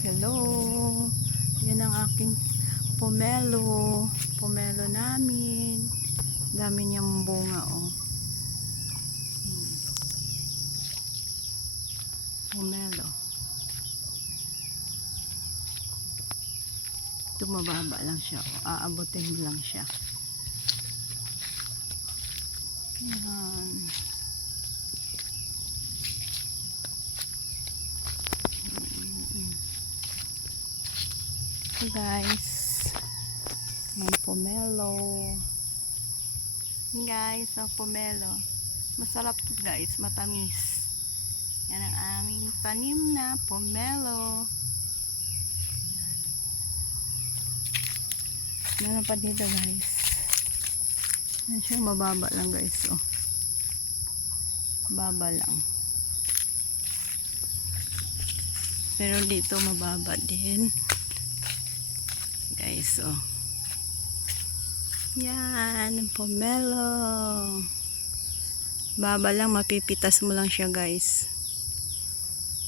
Hello. Yan ang aking pomelo. Pomelo namin. Dami niyang bunga, oh. Pomelo. Ito mababa lang siya, oh. Aabutin mo lang siya. Yan. So guys, may pomelo. Guys, ang pomelo. Masarap to guys, matamis. Yan ang aming tanim na pomelo. Meron pa dito guys. Yan siya, mababa lang guys. Oh. Baba lang. Pero dito mababa din. Guys, oh. Yan, pomelo. Baba lang, mapipitas mo lang siya guys.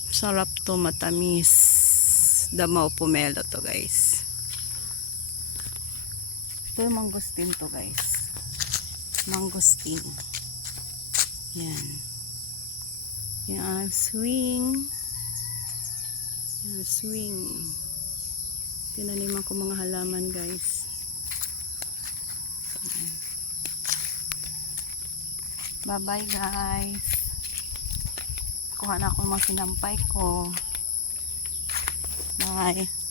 Sarap to, matamis. Damaw pomelo to guys. Ito yung mangustin to guys. Mangustin. Yan. Yan, swing. Yan, swing. Tinaniman ko mga halaman guys. Bye bye guys. Kuha na ako mga sinampay ko. Bye.